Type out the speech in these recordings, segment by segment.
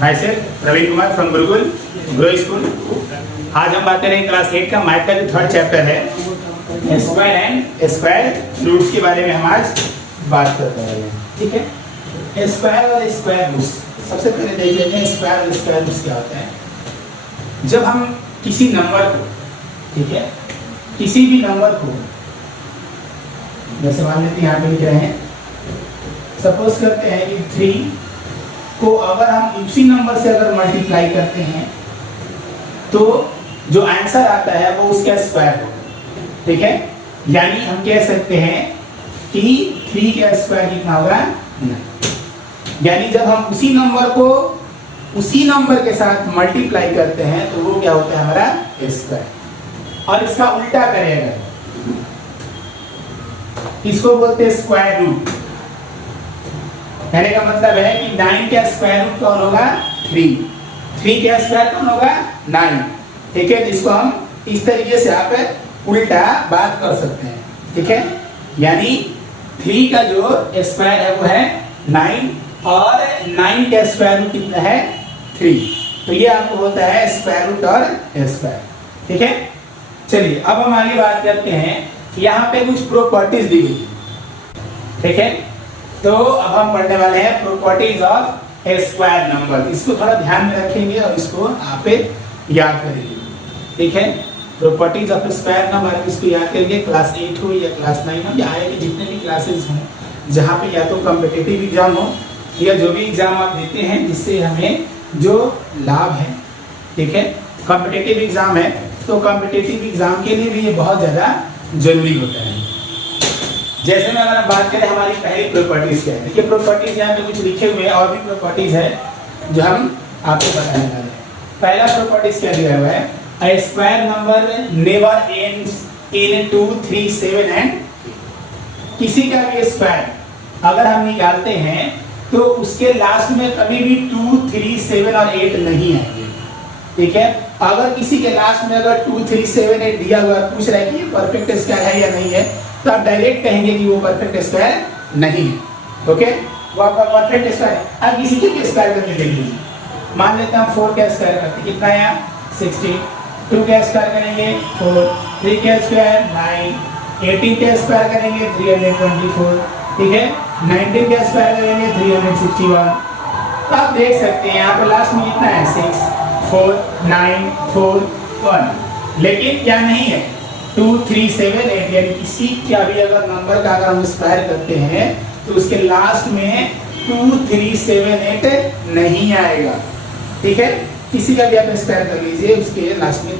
My self Praveen Kumar from Gurukul grow school. आज हम बात करेंगे क्लास 8 का मैथ का जो थर्ड चैप्टर है स्क्वायर एंड स्क्वायर रूट्स के बारे में हम आज बात करते हैं। ठीक है, स्क्वायर और स्क्वायर रूट्स सबसे पहले देख लेते हैं स्क्वायर और स्क्वायर रूट्स क्या होता है। जब हम किसी नंबर को, ठीक है, किसी भी नंबर को जैसे मान लेते हैं यहाँ पे लिख रहे हैं, सपोज करते हैं कि 3 को अगर हम उसी नंबर से अगर मल्टीप्लाई करते हैं तो जो आंसर आता है वो उसका स्क्वायर होगा। ठीक है, यानी हम कह सकते हैं कि 3 का स्क्वायर कितना होगा 9। यानी जब हम उसी नंबर को उसी नंबर के साथ मल्टीप्लाई करते हैं तो वो क्या होता है हमारा स्क्वायर। और इसका उल्टा करेगा, इसको बोलते हैं स्क्वायर रूट। कहने का मतलब है कि 9 का स्क्वायर रूट कौन होगा 3 का स्क्वायर कौन होगा 9। ठीक है, जिसको हम इस तरीके से आप उल्टा बात कर सकते हैं। ठीक है, यानी 3 का जो स्क्वायर है वो है 9 और 9 का स्क्वायर रूट कितना है 3। तो ये आपको होता है स्क्वायर रूट और स्क्वायर। ठीक है, चलिए अब हम आगे बात करते हैं। यहाँ पे कुछ प्रॉपर्टीज दी गई। ठीक है, तो अब हम पढ़ने वाले हैं properties of A square number. इसको थोड़ा ध्यान में रखेंगे और इसको आप याद करेंगे। ठीक है, properties of A square number इसको याद करेंगे। क्लास 8 हो या क्लास 9 हो या आगे जितने भी क्लासेस हों जहाँ पे या तो कॉम्पिटिटिव एग्जाम हो या जो भी एग्जाम आप देते हैं जिससे हमें जो लाभ है। ठीक है, कॉम्पिटिटिव एग्जाम है तो कॉम्पिटिटिव एग्जाम के लिए भी ये बहुत ज़्यादा जरूरी होता है। जैसे में अगर हम बात करें हमारी पहली प्रॉपर्टीज क्या है, देखिए प्रॉपर्टीज यहाँ पे कुछ लिखे हुए हैं और भी प्रॉपर्टीज है जो हम आपको बताने वाले हैं। पहला प्रॉपर्टीज क्या दिया हुआ है, a square number never ends in 2, 3, 7 and. किसी का भी स्क्वायर अगर हम निकालते हैं तो उसके लास्ट में कभी भी 2, 3, 7 और 8 नहीं आएंगे। ठीक है, अगर किसी के लास्ट में अगर 2, 3, 7, 8 दिया हुआ पूछ रहा है कि परफेक्ट स्क्वायर है या नहीं है तो आप डायरेक्ट कहेंगे कि वो परफेक्ट स्क्वायर नहीं है। ओके, वो आपका परफेक्ट स्क्वायर है। अब किसी के भी स्क्वायर करके देख लीजिए। मान लेते हैं हम 4 का स्क्वायर करते हैं, कितना आया 60। 2 का स्क्वायर करेंगे 4, 3 का स्क्वायर 9, 18 का स्क्वायर करेंगे 324। ठीक है, 19 का स्क्वायर करेंगे 361। तो आप देख सकते हैं यहाँ पे लास्ट में कितना है 6, 4, 9, 4, 1। लेकिन क्या नहीं है 2, 3, 7, 8। यानी किसी क्या भी अगर नंबर का अगर हम स्क्वायर करते हैं तो उसके लास्ट में 2, 3, 7, 8 नहीं आएगा। ठीक है, किसी का भी आप स्क्वायर कर लीजिए उसके लास्ट में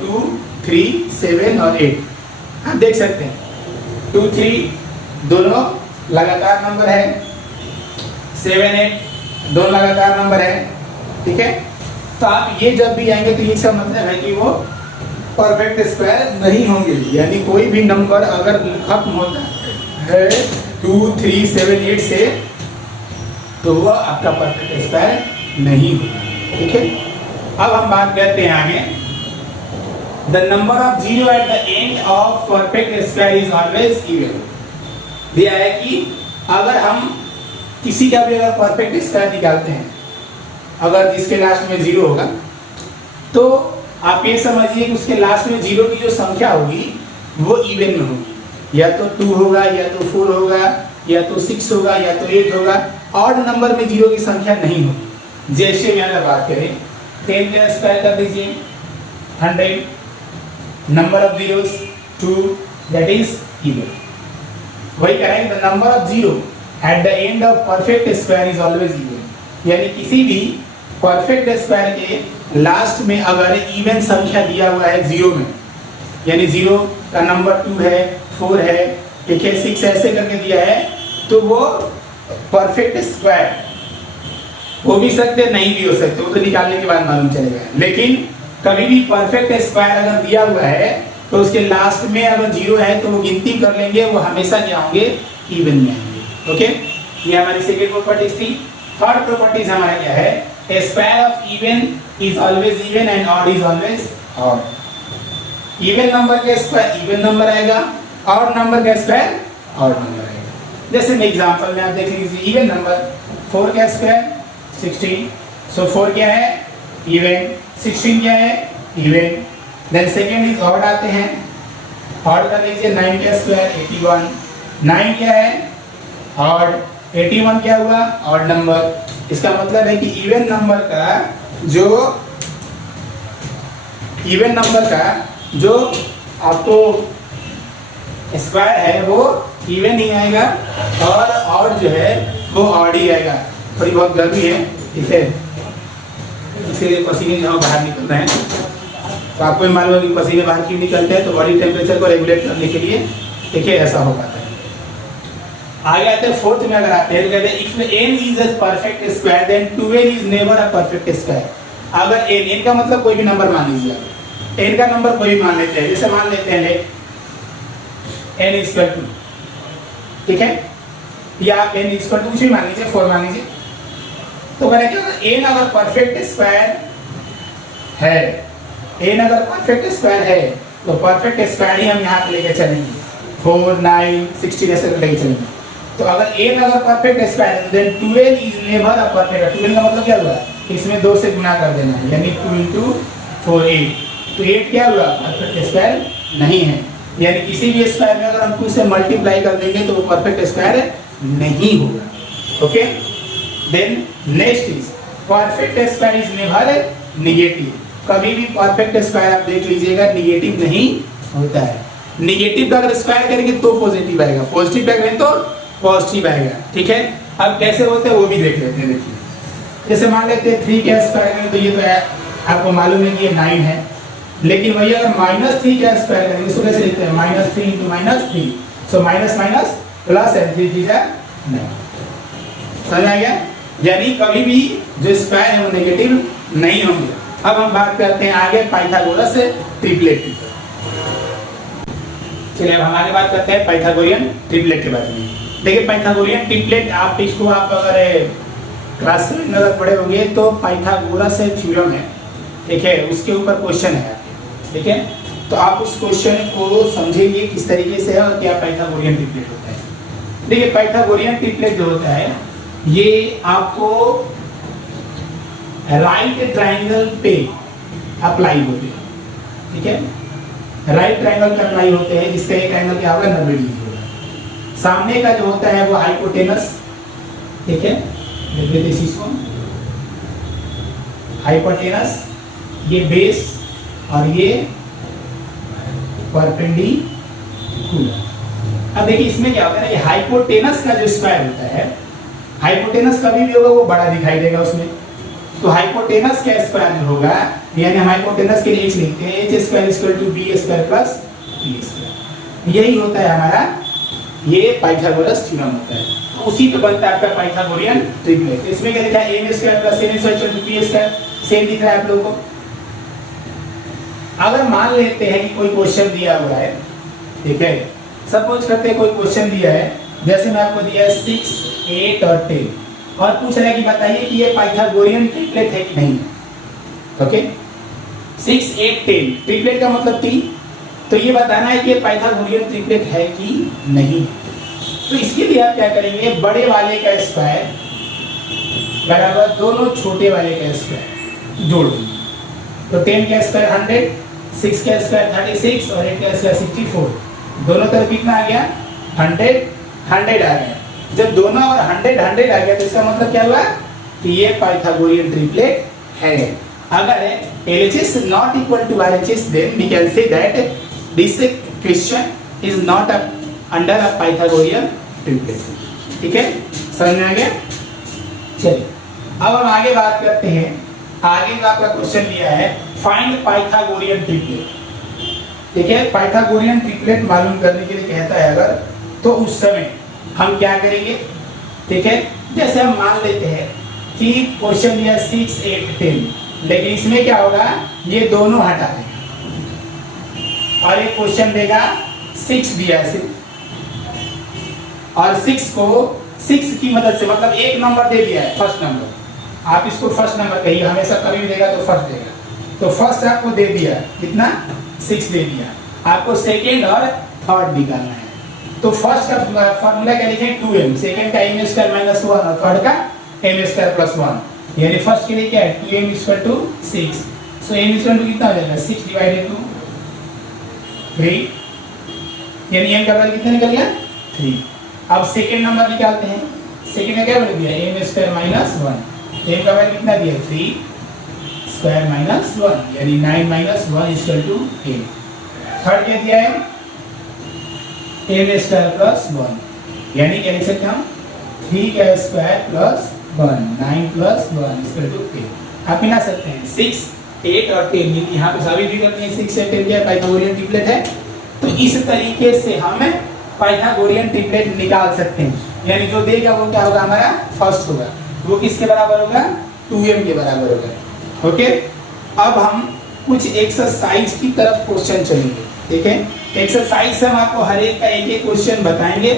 2, 3, 7 और 8 आप देख सकते हैं। 2, 3 दोनों लगातार नंबर है, 7, 8 दोनों लगातार नंबर है। ठीक है, तो आप ये जब भी आएंगे तो इसका मतलब है कि वो परफेक्ट स्क्वायर नहीं होंगे। यानी कोई भी नंबर अगर खत्म होता है 2, 3, 7, 8 से तो वो आपका परफेक्ट स्क्वायर नहीं होगा। ठीक है, अब हम बात करते हैं आगे। The number of 0 at the end of perfect square is always even. दिया है कि अगर हम किसी का भी अगर परफेक्ट स्क्वायर निकालते हैं अगर जिसके लास्ट में 0 होगा तो आप ये समझिए कि उसके लास्ट में 0 की जो संख्या होगी वो इवन में होगी। या तो 2 होगा या तो 4 होगा या तो 6 होगा या तो 8 होगा। ऑड नंबर में 0 की संख्या नहीं होगी। जैसे में अगर बात करें 10 का स्क्वायर कर दीजिए 100, number of zeros 2, that is even. वही कह रहे हैं the number of 0 at the end of perfect square is always even. यानी किसी भी परफेक्ट स्क्वायर के लास्ट में अगर इवन संख्या दिया हुआ है 0 में, यानी 0 का नंबर 2 है, 4 है, ठीक है, 6 ऐसे करके दिया है तो वो परफेक्ट स्क्वायर हो भी सकते नहीं भी हो सकते, वो तो निकालने के बाद मालूम चलेगा। लेकिन कभी भी परफेक्ट स्क्वायर अगर दिया हुआ है तो उसके लास्ट में अगर 0 है तो वो गिनती कर लेंगे, वो हमेशा क्या होंगे इवन में आएंगे। ओके, ये हमारी सेकेंड प्रॉपर्टीज थी। थर्ड प्रॉपर्टीज हमारा क्या है, a square of even is always even and odd is always odd। Even number का स्क्वायर इवन नंबर आएगा, ऑड नंबर का स्क्वायर ऑड नंबर आएगा। जैसे मैं एग्जांपल में आप देख लीजिए, इवन नंबर 4 का स्क्वायर 16, सो 4 क्या है इवन, 16 क्या है even. Then second is odd आते हैं, ऑड कर लीजिए 9 का स्क्वायर 81, 9 क्या है ऑड, 81 क्या हुआ ऑड नंबर। इसका मतलब है कि इवन नंबर का जो आपको स्क्वायर है वो इवन ही आएगा और ऑड जो है वो ऑड ही आएगा। थोड़ी बहुत गर्मी है ठीक है, इसीलिए पसीने जहाँ बाहर निकल रहे हैं, तो आपको भी मालूम है कि पसीने बाहर क्यों निकलते हैं, तो बॉडी टेम्परेचर को रेगुलेट करने के लिए देखिए ऐसा हो पाता है। आगे आते हैं फोर्थ में, अगर आते हैं तो कहते हैं if n is a perfect square then 2n is never a perfect square. अगर n का मतलब कोई भी नंबर मान लीजिए, n का नंबर कोई भी मान लेते हैं, जैसे मान लेते हैं n इक्वल टू, ठीक है, या आप n इक्वल टू कुछ भी मान लीजिए 4 मान लीजिए, तो कह रहे हैं n अगर परफेक्ट स्क्वायर है, n अगर परफेक्ट स्क्वायर है तो परफेक्ट स्क्वायर ही हम यहाँ पे लेके चलेंगे, 4 9 16 ऐसे लेके चलेंगे। तो अगर n अगर परफेक्ट स्क्वायर है then 2n is never a perfect. 2n का मतलब क्या हुआ, इसमें 2 से गुना कर देना है, यानी 2 × 4 8, तो 8 क्या हुआ परफेक्ट स्क्वायर नहीं है, यानी किसी भी स्क्वायर में अगर हम 2 से मल्टीप्लाई कर देंगे तो वो परफेक्ट स्क्वायर नहीं होगा। Okay, then next is perfect square is never negative. कभी भी परफेक्ट स्क्वायर आप देख लीजिएगा नेगेटिव नहीं होता है। नेगेटिव का अगर स्क्वायर करेंगे तो पॉजिटिव आएगा, पॉजिटिव का करेंगे तो पॉजिटिव आएगा, ठीक है। अब कैसे होते हैं वो भी देख लेते हैं। देखिए जैसे मान लेते हैं 3 का स्क्वायर करेंगे तो ये तो है, आपको मालूम है कि ये 9 है, लेकिन वही अगर -3 का स्क्वायर करेंगे तो कैसे लिखते हैं -3 × -3, सो माइनस माइनस प्लस है, 3 3 का 9। समझ आ गया, यानी कभी भी जो स्क्वायर है वो नेगेटिव नहीं होंगे। अब हम बात करते हैं आगे पाइथागोरस ट्रिपलेट की। चलिए अब हम आगे बात करते हैं पाइथागोरियन ट्रिपलेट के बारे में। देखिए पाइथागोरियन ट्रिपलेट आप इसको आप अगर क्लास 7 में अगर पढ़े होंगे तो पाइथागोरस थ्योरम है, ठीक है, उसके ऊपर क्वेश्चन है, ठीक है। तो आप उस क्वेश्चन को समझेंगे किस तरीके से है और क्या पाइथागोरियन ट्रिपलेट होता है। देखिए पाइथागोरियन ट्रिपलेट जो होता है ये आपको राइट ट्राइंगल पे अप्लाई होते हैं, ठीक है, राइट ट्राइंगल पे अप्लाई होते हैं, जिसका एक एंगल क्या होगा 90 डिग्री होगा। सामने का जो होता है वो हाइपोटेनस, ठीक है, देख लेते हैं इसको, हाइपोटेनस, ये बेस और ये परपेंडिकुलर। अब देखिए इसमें क्या होता है ना, ये हाइपोटेनस का जो स्क्वायर होता है, हाइपोटेनस कभी भी होगा वो बड़ा दिखाई देगा उसमें, तो हाइपोटेनस का स्क्वायर जो होगा, यानी हम हाइपोटेनस के लिए h लिखते हैं, h square equal to b square plus p square. यही होता है हमारा ये पाइथागोरस थ्योरम होता है, तो उसी पे बनता है आपका पाइथागोरियन ट्रिपलेट। इसमें क्या लिखा है m square plus n square equal to p square, same दिख रहा है आप लोगों को। अगर मान लेते हैं कि कोई क्वेश्चन दिया हुआ है, ठीक है, सपोज करते हैं कोई क्वेश्चन दिया है, जैसे मैं आपको दिया है 6 8 और 10 और पूछ रहा है कि बताइए कि ये पाइथागोरियन ट्रिपलेट है कि नहीं। ओके, 6 8 10 ट्रिपलेट का मतलब 3, तो ये बताना है कि ये पाइथागोरियन ट्रिपलेट है कि नहीं। तो इसके लिए आप क्या करेंगे, बड़े वाले का स्क्वायर बराबर दोनों छोटे वाले का स्क्वायर जोड़ देंगे, तो 10 का स्क्वायर 100, 6 का स्क्वायर 36 और 8 का स्क्वायर 64, दोनों तरफ कितना आ गया 100 100 आ गया। जब दोनों और 100 100 आ गया तो इसका मतलब क्या हुआ कि ये पाइथागोरियन ट्रिपलेट है। अगर LHS not equal to RHS then we can say that this question is not under a Pythagorean triplet। ठीक है, समझ में आ गया। चलिए अब हम आगे बात करते हैं। आगे का आपका क्वेश्चन दिया है फाइंड पाइथागोरियन ट्रिपलेट। ठीक है, पाइथागोरियन ट्रिपलेट मालूम करने के लिए कहता है अगर, तो उस समय हम क्या करेंगे। ठीक है, जैसे हम मान लेते हैं कि क्वेश्चन दिया 6 8 10, लेकिन इसमें क्या होगा, ये दोनों हटा देगा और ये क्वेश्चन देगा 6 दिया है सिर्फ, और 6 को 6 की मदद से, मतलब एक नंबर दे दिया है फर्स्ट नंबर, आप इसको फर्स्ट नंबर कहिए, हमेशा कभी भी देगा तो फर्स्ट देगा, तो फर्स्ट आपको दे दिया कितना 6 दे दिया, आपको सेकेंड और थर्ड निकालना है। तो फर्स्ट का फॉर्मूला क्या लिखें 2m, सेकेंड का m² - 1 और थर्ड का m² + 1, यानी फर्स्ट के लिए क्या है 2m equal to 6, so m equal to कितना हो जाएगा 6 डिवाइडेड टू 3, यानी m का वैल्यू कितना निकल गया 3। अब सेकंड नंबर निकालते हैं, सेकंड में क्या वैल्यू दिया m स्क्वायर माइनस 1, m का वैल्यू कितना दिया 3 स्क्वायर माइनस 1, यानी 9 माइनस 1 इक्वल टू 8। थर्ड क्या दिया है m स्क्वायर प्लस 1, यानी क्या लिख सकते हैं हम 3 square plus 1, 9 plus 1 equal to 10। आप मिला सकते हैं 6, 8 और 10, यहाँ पे सभी फिगर में 6 से 10 क्या पाइथागोरियन ट्रिपलेट है, तो इस तरीके से हम पाइथागोरियन ट्रिपलेट निकाल सकते हैं। यानी जो देगा वो क्या होगा हमारा फर्स्ट होगा, वो किसके बराबर होगा 2m के बराबर होगा। ओके, अब हम कुछ एक्सरसाइज की तरफ क्वेश्चन चलेंगे। ठीक है, एक्सरसाइज से हम आपको हर एक का एक एक क्वेश्चन बताएंगे।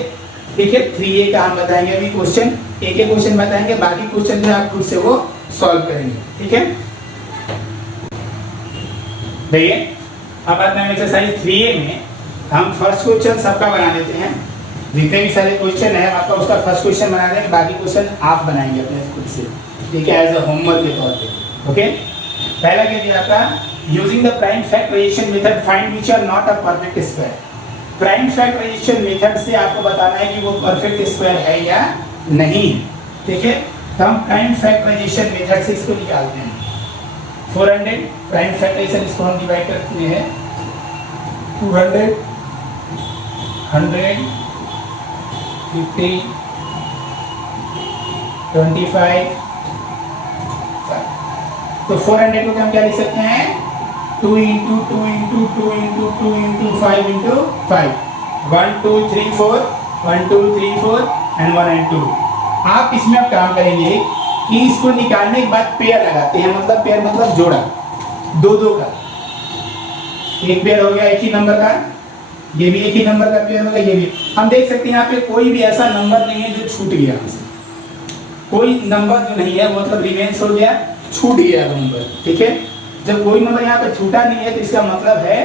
ठीक है, 3a का हम बताएंगे अभी क्वेश्चन, एक एक क्वेश्चन बताएंगे, बाकी क्वेश्चन जो आप खुद से वो सॉल्व करेंगे। ठीक है, देखिए अब आते हैं एक्सरसाइज 3a में। हम फर्स्ट क्वेश्चन सबका बना लेते हैं, जितने भी सारे क्वेश्चन है आपका उसका फर्स्ट क्वेश्चन बना देंगे, बाकी क्वेश्चन आप बनाएंगे अपने खुद से। ठीक है, एज अ होमवर्क के तौर पे। ओके, पहला क्या दिया आपका using the prime factorisation method find which are not a perfect square. Prime factorisation method से आपको बताना है कि वो परफेक्ट स्क्वायर है या नहीं। ठीक है, तो हम प्राइम फैक्टराइजेशन मेथड से इसको निकालते हैं। 400 प्राइम फैक्टराइजेशन इसको हम डिवाइड करते हैं 200, 100, 50, 25, 5। तो 400 को हम क्या लिख सकते हैं 2 into 2 into 2 into 2 into 5 into 5, 1 2 3 4, 1 2 3 4 and 1 and 2। आप इसमें अब काम करेंगे कि इसको निकालने के बाद पेयर लगाते हैं, मतलब पेयर मतलब जोड़ा, दो दो का। एक पेयर हो गया एक ही नंबर का, ये भी एक ही नंबर का पेयर होगा, ये भी। हम देख सकते हैं यहाँ पे कोई भी ऐसा नंबर नहीं है जो छूट गया हमसे, कोई नंबर जो नहीं है मतलब रिमेंस हो गया, छूट गया नंबर। ठीक है, जब कोई नंबर यहाँ पे छूटा नहीं है तो इसका मतलब है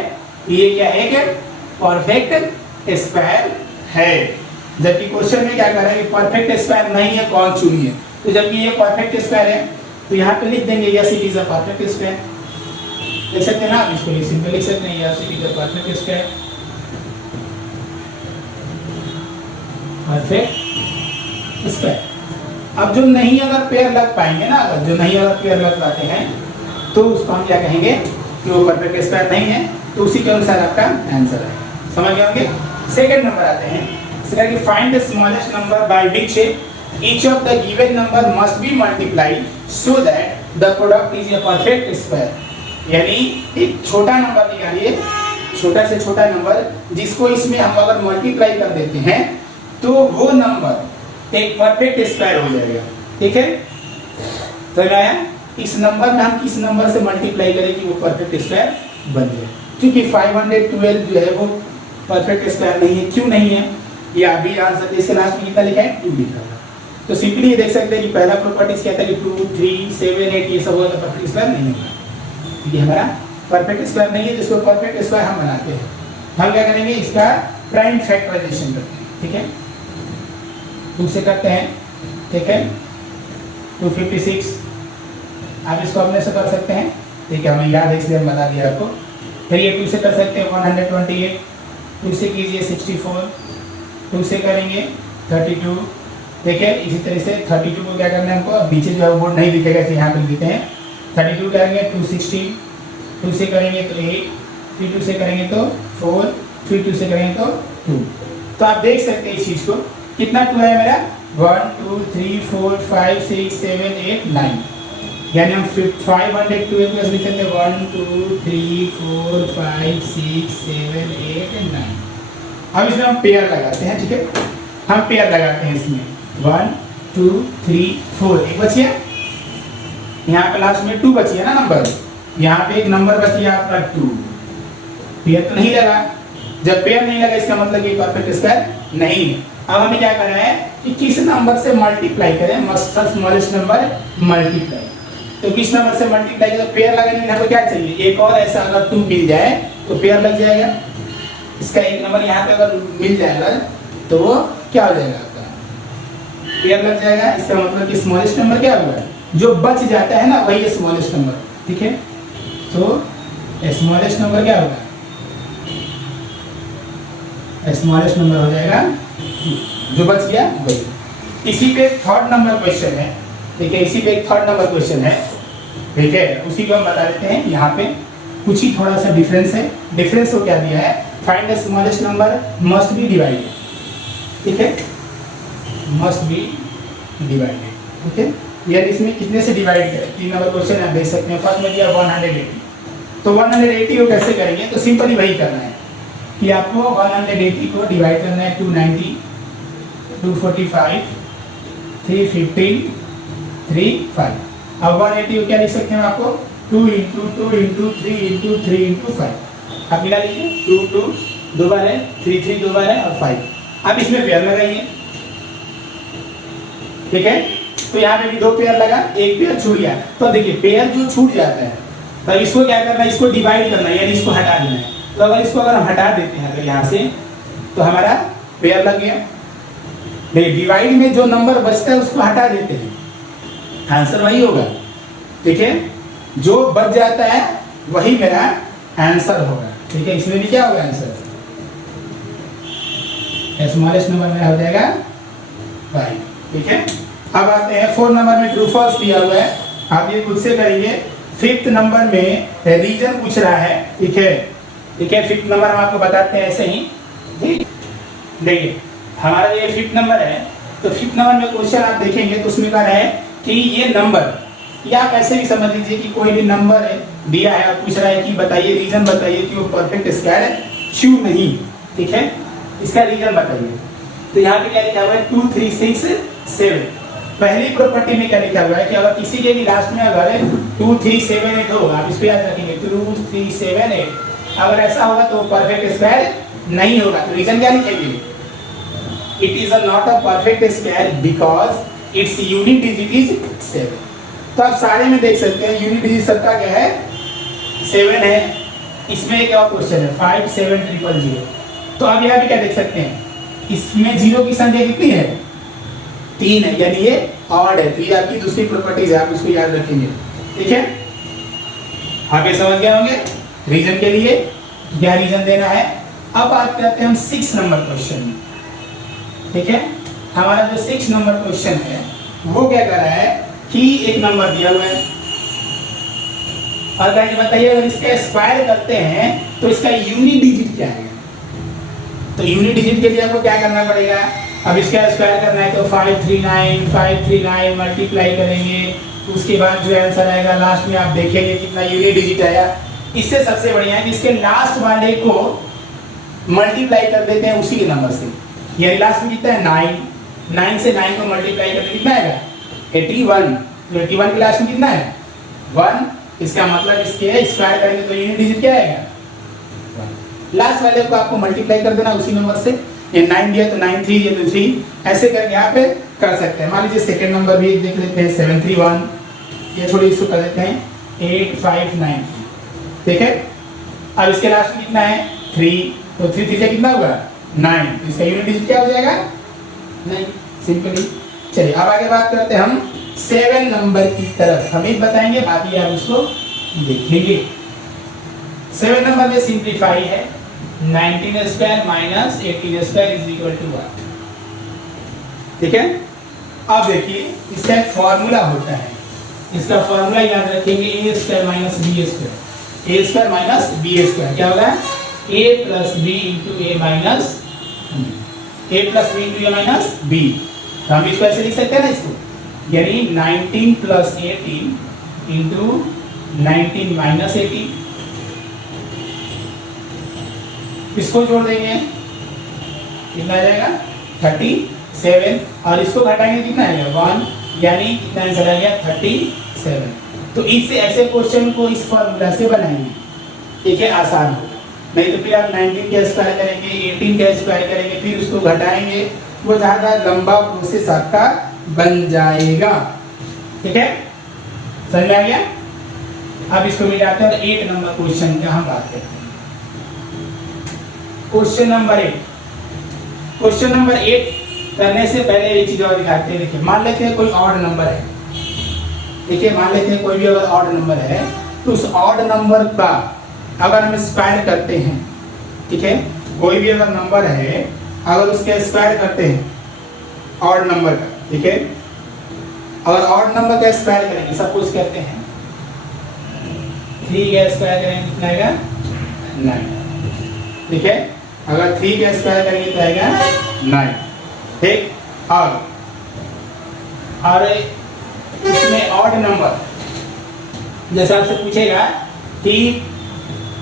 ये क्या है कि परफेक्ट स्क्वायर है। जबकि क्वेश्चन में क्या कर रहा है कि परफेक्ट स्क्वायर नहीं है, कौन चुनिए। तो जबकि ये परफेक्ट स्क्वायर है तो यहाँ पे लिख देंगे yes it is a perfect square. लिख सकते हैं ना आप इसको, सिंपल लिख सकते हैं yes it is a perfect square, perfect square. अब जो नहीं अगर पेयर लग पाएंगे ना, अगर जो नहीं अगर पेयर लग पाते हैं तो उसको हम क्या कहेंगे कि वो परफेक्ट स्क्वायर नहीं है, तो उसी के अनुसार आपका आंसर है। समझ गए होंगे। सेकंड नंबर आते हैं, इसका कि find the smallest number by which each of the given number must be multiplied so that the product is a perfect square। यानी एक छोटा नंबर निकालिए, छोटा से छोटा नंबर जिसको इसमें हम अगर मल्टीप्लाई कर देते हैं तो वो नंबर एक परफेक्ट स्क्वायर हो जाएगा। ठीक है, समझ आया। इस नंबर में हम किस नंबर से मल्टीप्लाई करें कि वो परफेक्ट स्क्वायर बन जाए। क्योंकि 512 जो है वो परफेक्ट स्क्वायर नहीं है। क्यों नहीं है ये आप भी जान सकते हैं, इसके लास्ट में कितना लिखा है 2 लिखा है। तो सिंपली ये देख सकते हैं कि पहला प्रॉपर्टीज क्या था कि 2 3 7 8 ये सब होगा तो परफेक्ट स्क्वायर नहीं होगा। ये हमारा परफेक्ट स्क्वायर नहीं है, जिसको परफेक्ट स्क्वायर हम बनाते हैं। हम क्या करेंगे इसका प्राइम फैक्टराइजेशन करते हैं। ठीक है, 2 से करते हैं। ठीक है, 256 आप इसको अपने से कर सकते हैं। ठीक है, हमें याद है इसलिए हम बता दिया आपको। फिर ये 2 से कर सकते हैं 128, 2 से कीजिए 64, 2 से करेंगे 32। ठीक है, इसी तरह से 32 को क्या करना है हमको, अब नीचे जो है वो बोर्ड नहीं दिखेगा तो यहाँ पे लिखते हैं 32 करेंगे 260, 2 से करेंगे तो 8, फिर 2 से करेंगे तो 4, फिर 2 से करेंगे तो 2। तो आप देख सकते हैं इस चीज़ को, कितना 2 है मेरा 1 2 3 4 5 6 7 8 9, यानी हम 512 प्लस लिख सकते हैं 1 2 3 4 5 6 7 8 9। अब इसमें हम पेयर लगाते हैं। ठीक है, हम पेयर लगाते हैं इसमें 1 2 3 4, एक बचिए यहाँ पे लास्ट में 2 बची है ना नंबर, यहाँ पे एक नंबर बची है आपका 2। पेयर तो नहीं लगा, जब पेयर नहीं लगा इसका मतलब ये परफेक्ट स्क्वायर नहीं है। अब हमें क्या करना है कि किस नंबर से मल्टीप्लाई करें, स्मॉलेस्ट नंबर मल्टीप्लाई। तो किस नंबर से मल्टीप्लाई करें, पेयर लगाने के लिए क्या चाहिए, एक और ऐसा अगर 2 मिल जाए तो पेयर लग जाएगा। इसका एक नंबर यहाँ पे अगर मिल जाएगा तो वो क्या हो जाएगा आपका पेयर लग जाएगा। इसका मतलब कि स्मॉलेस्ट नंबर क्या हुआ है जो बच जाता है ना वही स्मॉलेस्ट नंबर, ठीक है। तो स्मॉलेस्ट नंबर क्या होगा, स्मॉलेस्ट नंबर हो जाएगा जो बच गया वही। इसी पे थर्ड नंबर क्वेश्चन है, ठीक है, इसी पे एक थर्ड नंबर क्वेश्चन है, ठीक है, उसी को हम बता देते हैं। यहाँ पे कुछ ही थोड़ा सा डिफरेंस है। डिफरेंस को क्या दिया है, find the smallest number must be divided, ठीक है, मस्ट बी डिवाइडेड, ठीक है। यानी इसमें कितने से डिवाइड करें, 3 नंबर क्वेश्चन आप देख सकते हैं। फर्स्ट में दिया 180, तो 180 को कैसे करेंगे, तो सिंपली वही करना है कि आपको 180 को डिवाइड करना है 290, 245, 315, 35। अब 180 को क्या लिख सकते हैं आपको, 2 इंटू 2 इंटू 3 इंटू 3 इंटू 5। आप मिला लीजिए, 2 2 दो बार है, 3 3 दो बार है और 5। अब इसमें पेयर लगाइए, ठीक है। तो यहाँ पे भी 2 पेयर लगा, एक पेयर छूट गया। तो देखिए पेयर जो छूट जाता है तो इसको क्या करना है, इसको डिवाइड करना है, यानी इसको हटा देना है। तो अगर इसको अगर हम हटा देते हैं अगर यहाँ से, तो हमारा पेयर लग गया। देखिए डिवाइड में जो नंबर बचता है उसको हटा देते हैं, आंसर वही होगा, ठीक है। जो बच जाता है वही मेरा आंसर होगा, ठीक है। इसमें भी क्या होगा आंसर, स्मॉलेस्ट नंबर मेरा हो जाएगा 5, ठीक है। अब आते हैं 4 नंबर में ट्रू फॉल्स दिया हुआ है, आप ये खुद से करेंगे। 5th नंबर में रीजन पूछ रहा है, ठीक है, ठीक है। 5th नंबर हम आपको बताते हैं ऐसे ही, देखिए हमारा ये 5th नंबर है। तो 5th नंबर में क्वेश्चन आप देखेंगे तो उसमें कहा है कि ये नंबर, या आप ऐसे भी समझ लीजिए कि कोई भी नंबर है दिया है और पूछ रहा है कि बताइए, रीजन बताइए कि वो परफेक्ट स्क्वायर है क्यों नहीं, ठीक है, इसका रीजन बताइए। तो यहाँ पे क्या लिखा हुआ है, 2 3 6 7। पहली प्रॉपर्टी में क्या लिखा हुआ है कि अगर किसी के भी लास्ट में अगर 2 3 7 8 हो, आप इस पे याद रखेंगे 2 3 7 8, अगर ऐसा होगा तो परफेक्ट स्क्वायर नहीं होगा। तो रीजन क्या लिखेंगे, it is not a perfect square because its unit digit is 7। तो आप सारे में देख सकते हैं यूनिट डिजिट सबका क्या है, 7 है। इसमें एक और क्वेश्चन है 5 7 0 0। तो आप यहाँ पे क्या देख सकते हैं, इसमें जीरो की संख्या कितनी है, 3 है, यानी ये ऑड है। तो ये आपकी दूसरी प्रॉपर्टीज है, आप उसको याद रखेंगे, ठीक है। आप ये समझ गए होंगे रीजन के लिए क्या रीजन देना है। अब बात करते हैं हम 6 नंबर क्वेश्चन में, ठीक है। हमारा जो 6 नंबर क्वेश्चन है वो क्या कर रहा है कि एक नंबर दिया हुआ है और गाइस बताइए अगर इसका स्क्वायर करते हैं तो इसका यूनिट डिजिट क्या है। तो यूनिट डिजिट के लिए आपको क्या करना पड़ेगा, अब इसका स्क्वायर करना है तो 539 मल्टीप्लाई करेंगे, उसके बाद जो आंसर आएगा लास्ट में आप देखेंगे कितना यूनिट डिजिट आया। इससे सबसे बढ़िया है कि इसके लास्ट वाले को मल्टीप्लाई कर देते हैं उसी के नंबर से, यानी लास्ट में कितना है 9 से 9 को मल्टीप्लाई करते कितना आएगा 81। तो 81 के लास्ट में कितना है 1, इसका मतलब इसके स्क्वायर करेंगे तो यूनिट डिजिट क्या आएगा 1। लास्ट वाले को आपको मल्टीप्लाई कर देना उसी नंबर से, ये 9 दिया तो 9 3 ये तो 3, ऐसे करके यहाँ पे कर सकते हैं। मान लीजिए सेकंड नंबर भी देख लेते हैं 731, ये छोड़ी इसको कर देते हैं 8593, ठीक है। अब इसके लास्ट में कितना है 3, तो 3 3 कितना होगा 9, तो इसका यूनिट डिजिट क्या हो जाएगा 9, सिंपली। चलिए अब आगे बात करते हैं हम 7 नंबर की तरफ, हम एक बताएंगे बाकी आप उसको देखेंगे। 7 नंबर में सिंप्लीफाई है 19 square minus 18 square is equal to 1, ठीक है। अब देखिए इसका एक फॉर्मूला होता है, इसका फॉर्मूला याद रखेंगे a square minus b square, a square minus b square क्या होगा a plus b into a minus a plus b into a minus b। तो हम इसको ऐसे लिख सकते हैं ना इसको, यानी 19 प्लस 18 इंटू 19 माइनस 18, इसको जोड़ देंगे कितना आ जाएगा 37, और इसको घटाएंगे कितना आएगा 1, यानी कितना आंसर आ गया 37। तो इससे ऐसे क्वेश्चन को इस फॉर्मूला से बनाएंगे, ठीक है, आसान होगा। नहीं तो फिर आप 19 का स्क्वायर करेंगे 18 का स्क्वायर करेंगे फिर उसको घटाएंगे, वो ज़्यादा लंबा प्रोसेस आपका बन जाएगा, ठीक है, समझ में आ गया। अब इसको मिलाते हैं और 8 नंबर क्वेश्चन का हम बात करते हैं। क्वेश्चन नंबर 8 करने से पहले ये चीज और दिखाते हैं। देखिए मान लेते हैं कोई ऑड नंबर है, देखिए मान लेते हैं कोई भी अगर ऑड नंबर है तो उस ऑड नंबर का अगर हम स्क्वायर करते हैं, ठीक है, कोई भी अगर नंबर है अगर उसके स्क्वायर करते हैं ऑड नंबर का, ठीक है, अगर ऑड नंबर का स्क्वायर करेंगे, सपोज करते हैं 3 का स्क्वायर करेंगे कितना आएगा 9, ठीक है, अगर 3 का स्क्वायर करेंगे तो आएगा 9, ठीक। और इसमें ऑड नंबर जैसे आपसे पूछेगा कि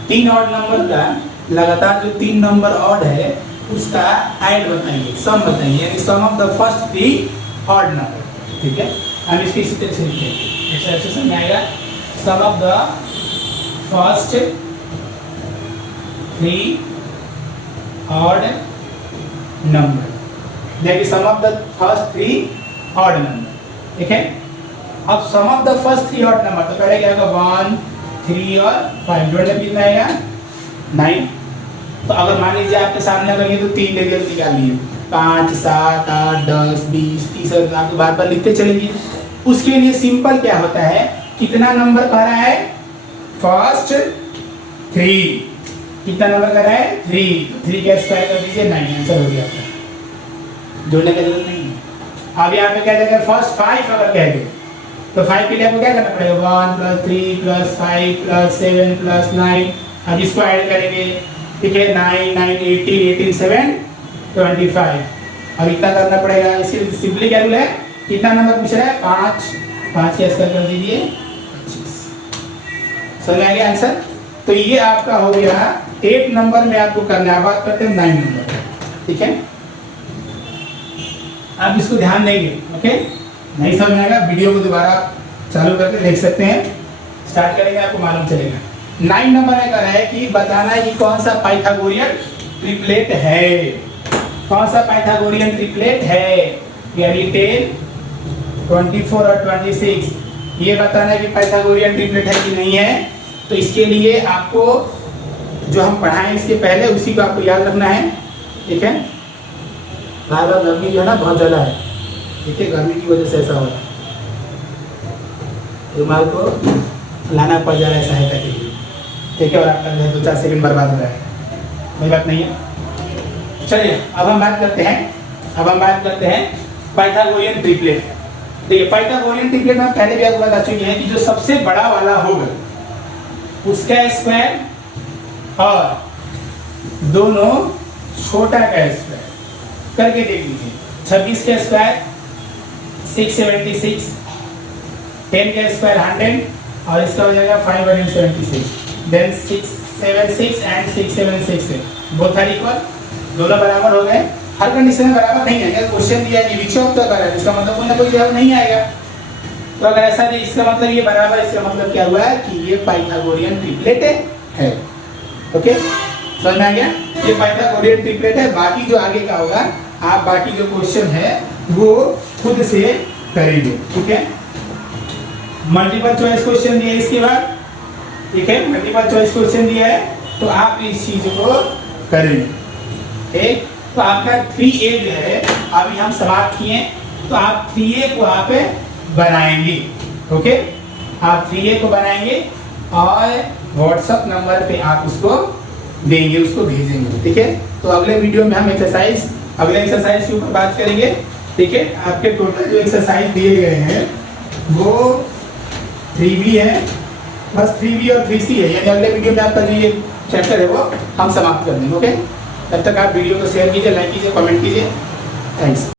3 ऑड नंबर का लगातार जो 3 नंबर ऑड है उसका ऐड बताइए, सम बताइए, यानी sum of the first 3 odd number, ठीक है। हम इसकी इसी तरह से लिखेंगे, ऐसे समझ में आएगा, sum of the first 3 odd number, देखिए sum of the first 3 odd number, ठीक है। अब sum of the first 3 odd number तो पहले क्या होगा 1, 3 और 5 जोड़ने में कितना आएगा 9। तो अगर मान लीजिए आपके सामने अगर ये तो 3 डिजिट निकाल लिए 5, 7, 8, 10, 20, 30 और आपको बार बार लिखते चलेंगे। उसके लिए सिंपल क्या होता है, कितना नंबर कह रहा है फर्स्ट 3, कितना नंबर कर रहा है 3, तो 3 का स्क्वायर कर दीजिए 9, आंसर हो गया आपका, जोड़ने की जरूरत नहीं है। अब यहाँ पे क्या जाएगा फर्स्ट 5 अगर कह दे तो 5 के लिए आपको क्या करना पड़ेगा 1 + 3 + 5 + 7 + 9, अब इसको ऐड करेंगे, ठीक है, 9, 9, 18, 18, 7, 25, और इतना करना पड़ेगा। इसलिए सिंपली क्या रूल है, कितना नंबर पूछ रहा है 5, 5 का स्क्वायर कर दीजिए 25, समझ में आ गया आंसर। तो ये आपका हो गया 8 नंबर में आपको करना है। बात करते हैं 9 नंबर, ठीक है, आप इसको ध्यान देंगे, ओके, नहीं समझ में आएगा वीडियो को दोबारा चालू करके देख सकते हैं, स्टार्ट करेंगे आपको मालूम चलेगा। 9 नंबर में कह रहा है कि बताना है कि कौन सा पाइथागोरियन ट्रिपलेट है, कौन सा पाइथागोरियन ट्रिपलेट है, यानी 10, 24 और 26, ये बताना है कि पाइथागोरियन ट्रिपलेट है कि नहीं है। तो इसके लिए आपको जो हम पढ़ाएं इसके पहले उसी को आपको याद रखना है, ठीक है। बार बार गर्मी जो है ना बहुत ज़्यादा है, ठीक है, गर्मी की वजह से ऐसा हो रहा है, रुमाल को लाना पड़ जा रहा है सहायता के लिए, ठीक है, और आपका 2-4 सेकंड बर्बाद हो रहा है, कोई बात नहीं है। चलिए अब हम बात करते हैं पाइथागोरियन ट्रिपलेट। देखिए पाइथागोरियन ट्रिपलेट में पहले भी आपको बता चुके हैं कि जो सबसे बड़ा वाला होगा उसका स्क्वायर और दोनों छोटा का स्क्वायर करके देख लीजिए। 26 का स्क्वायर 676, 10 का स्क्वायर 100 और इसका हो जाएगा 576, then 676 and 676 both are equal, दोनों बराबर हो गए। हर कंडीशन में बराबर नहीं है, क्वेश्चन दिया है कि विच ऑफ द करेक्ट, इसका मतलब कोई ना कोई जवाब नहीं आएगा। तो अगर ऐसा नहीं, इसका मतलब ये बराबर, इसका मतलब क्या हुआ है कि ये पाइथागोरियन ट्रिपलेट है, ओके, समझ में आ गया, ये पाइथागोरियन ट्रिपलेट है। बाकी जो आगे का होगा आप बाकी जो क्वेश्चन है वो खुद से करेंगे, ठीक है। मल्टीपल चॉइस क्वेश्चन दिया है इसके बाद, ठीक है, मल्टीपल चॉइस क्वेश्चन दिया है तो आप इस चीज को करेंगे, ठीक। तो आपका 3A जो है अभी हम समाप्त किए, तो आप 3A को आप बनाएंगे, ओके, आप 3A को बनाएंगे और व्हाट्सएप नंबर पे आप उसको देंगे, उसको भेजेंगे, ठीक है। तो अगले वीडियो में हम अगले एक्सरसाइज के ऊपर बात करेंगे, ठीक है। आपके टोटल जो एक्सरसाइज दिए गए हैं वो 3B है, बस 3B और 3C है, यानी अगले वीडियो में आपका जो ये चैप्टर है वो हम समाप्त कर देंगे, ओके। तब तक आप वीडियो को शेयर कीजिए, लाइक कीजिए, कमेंट कीजिए, थैंक्स।